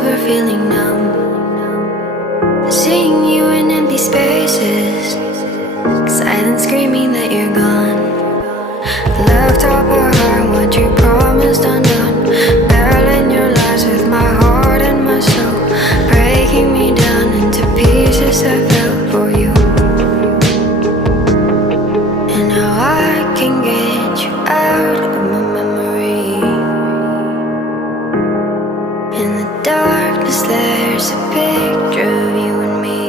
sober, feeling numb. Seeing you in empty spaces, silence screaming that you're gone. Love top or heart, what you promised undone. Battling your lies with my heart and my soul, breaking me down into pieces I fell for you. And now I can get you out of my memory. In the darkness there's a picture of you and me.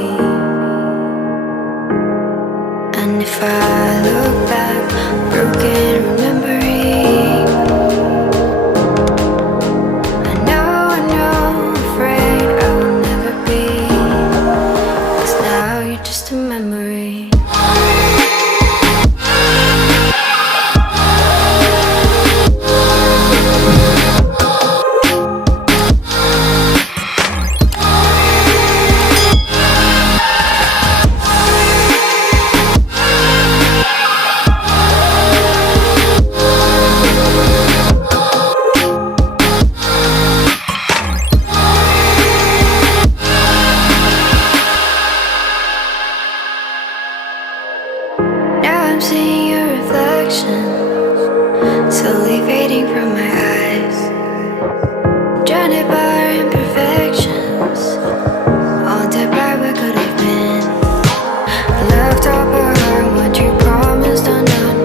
And if I look back, broken remembering, I know, afraid I will never be, 'cause now you're just a memory. I'm seeing your reflection, slowly fading from my eyes, drowned by our imperfections, haunted by what could have been. Love top or heart, what you promised undone.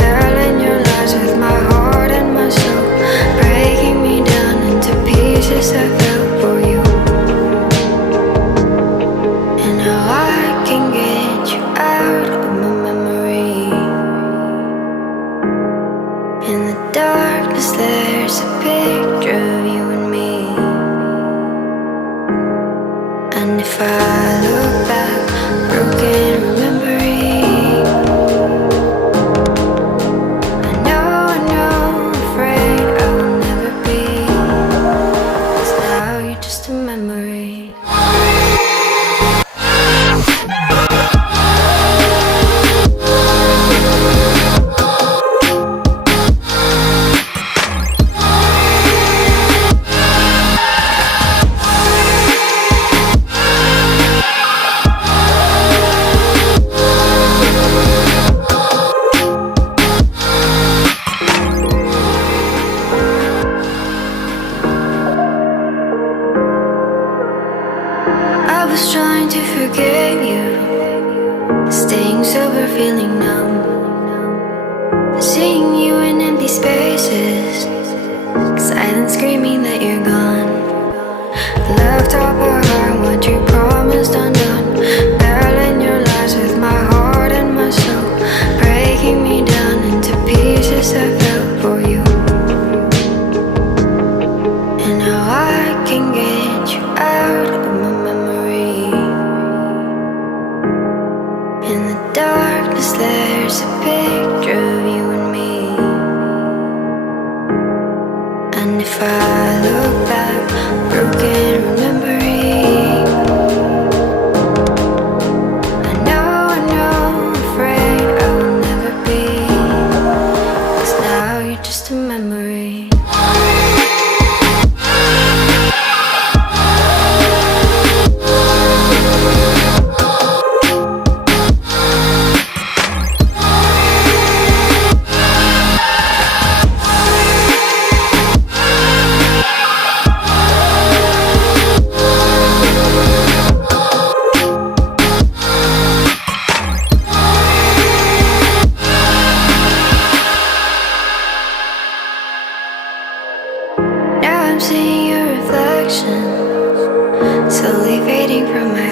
Battling your lies with my heart and my soul, breaking me down into pieces I fell for you. And now I can get you out of my memory. In the darkness there's a picture of you and me. And if I look back, broken remembering, I know, afraid I will never be, 'cause now you're just a memory. I was trying to forget you, staying sober, feeling numb. Seeing you in empty spaces, silence screaming that you're gone. Love top or heart, what you promised undone. Battling your lies with my heart and my soul, breaking me down into pieces I fell for you. And now I can get you out of my memory. In the darkness there's a picture of you and me. And if I look back, broken remembering, I know, afraid I will never be, 'cause now you're just a memory. I'm seeing your reflection, slowly fading from my